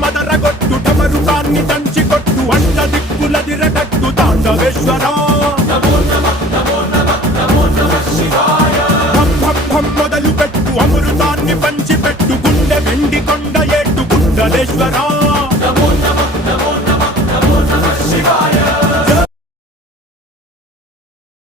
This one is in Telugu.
మదరగొట్టు టమరుకాన్ని దంచి కొట్టు అండ దిక్కులదిరగట్టు తాండవేశ్వరా మొదలు పెట్టు అమృతాన్ని పంచిపెట్టు గుండె వెండి కొండ ఏట్టు గుండలేశ్వరా